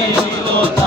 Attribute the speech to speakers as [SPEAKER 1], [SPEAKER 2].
[SPEAKER 1] Cristo